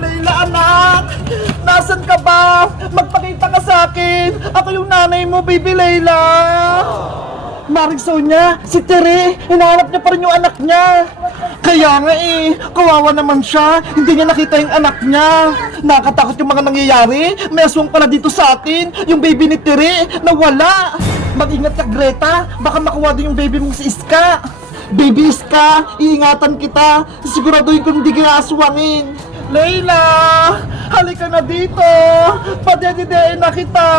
Layla, anak! Nasaan ka ba? Magpakita ka sa akin! Ako yung nanay mo, baby Layla! Maring Sonia, si Tere, hinahanap niya pa rin yung anak niya. Kaya nga kawawa naman siya, hindi niya nakita yung anak niya. Nakatakot yung mga nangyayari, may aswang pala dito sa atin, yung baby ni Tere, nawala. Mag-ingat ka, Greta, baka makuha din yung baby mong si Iska. Baby Iska, iingatan kita, siguraduhin kung hindi ka aswangin. Layla, halika na dito, padedidein na kita.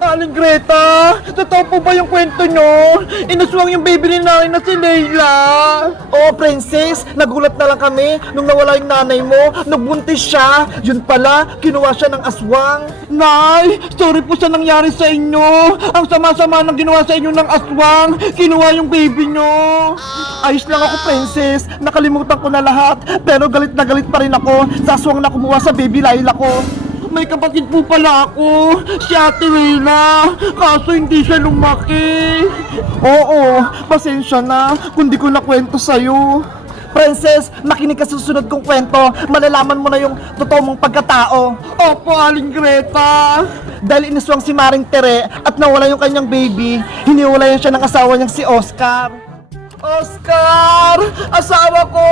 Aling Greta, totoo po ba yung kwento nyo? Inaswang yung baby ni nanay na si Layla. Oo, princess, nagulat na lang kami nung nawala yung nanay mo. Nagbuntis siya, yun pala, kinuha siya ng aswang. Nay, sorry po sa nangyari sa inyo. Ang sama-sama ng ginawa sa inyo ng aswang, kinuha yung baby nyo. Ayos lang ako, princess, nakalimutan ko na lahat. Pero galit na galit pa rin ako sa aswang na kumuha sa baby Layla ko. May kapatid po pala ako, si Ate Layla, kaso hindi siya lumaki. Oo, pasensya na kung di ko nakwento sa'yo. Princess, makinig ka sa susunod kong kwento, malalaman mo na yung totoo mong pagkatao. Opo, Aling Greta. Dahil iniswang si Maring Tere at nawala yung kanyang baby, hiniwalayan siya ng asawa niyang si Oscar. Oscar! Asawa ko!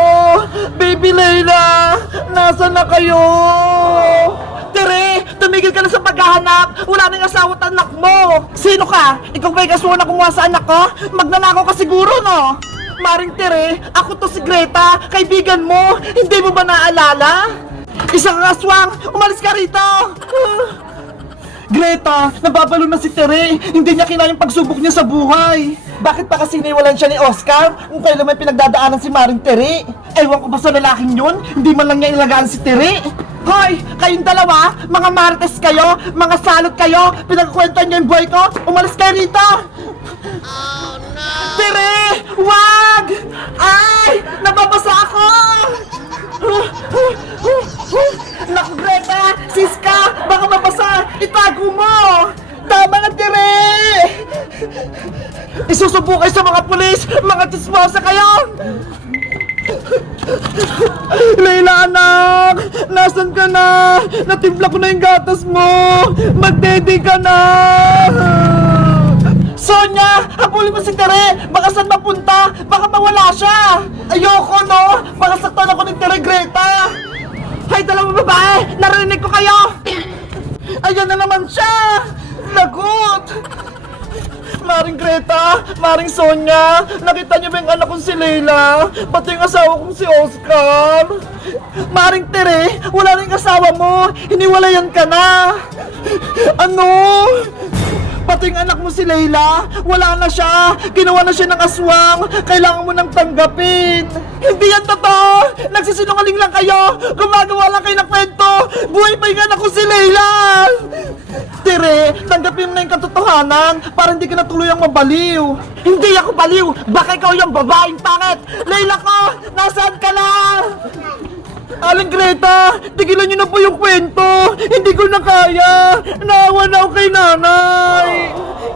Baby Layla! Nasaan na kayo? Tere! Tumigil ka na sa paghahanap! Wala nang asawa at anak mo! Sino ka? Ikaw ba'y kasuha na kumuha sa anak ko? Magnanakaw ka siguro, no? Maring Tere, ako to si Greta, kaibigan mo! Hindi mo ba naalala? Isang aswang! Umalis ka rito! Greta, nababalo na si Tere. Hindi niya kinayang pagsubok niya sa buhay. Bakit pa kasi iniwalan siya ni Oscar kung kailan may pinagdadaanan si Maring Tere? Ewan ko ba sa lalaking yun? Hindi man lang niya ilagaan si Tere. Hoy, kayong dalawa, mga marites kayo, mga salot kayo, pinagkukwentuhan niyo yung buhay ko, umalis kayo rito! Oh no! Tere! Wag! Ay! Nababasa ako! Naku, Greta! Siska! Baka mabasa! Itago mo! Tama na, Tere! Isusubo kayo sa mga pulis! Mga tismosa kayo! Layla, anak! Nasaan ka na? Natimpla ko na yung gatas mo! Magdede ka na! Sonia! Habulin mo si Tere! Baka saan mapunta? Baka mawala siya! Ayoko, no? Baka saktan ako ni Tere, Greta! Hay, dalawang babae! Narinig ko kayo! Ayan na naman siya! Lagot! Maring Greta, Maring Sonia, nakita niyo ba yung anak kong si Layla? Pati yung asawa kong si Oscar? Maring Tere, wala na yung asawa mo, hiniwalayan ka na! Ano? Pati yung anak mo si Layla, wala na siya, ginawa na siya ng aswang, kailangan mo nang tanggapin! Hindi yan totoo! Nagsisinungaling lang kayo! Gumagawa lang kayo ng kwento! Buhay pa yung anak ko si Layla! Tere, tanggapin mo na yung katotohanan para hindi ka na tuluyang mabaliw. Hindi ako baliw! Baka ikaw yung babaeng pangit! Layla ko! Nasaan ka na? Aling Greta, tigilan niyo na po yung kwento! Hindi ko na kaya! Naawa na ako kay nanay!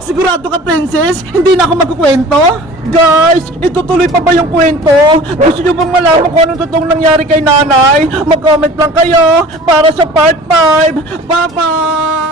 Sigurado ka, princess? Hindi na ako magkukwento? Guys, itutuloy pa ba yung kwento? Gusto niyo bang malaman kung anong totoong nangyari kay nanay? Mag-comment lang kayo para sa part 5! Bye-bye!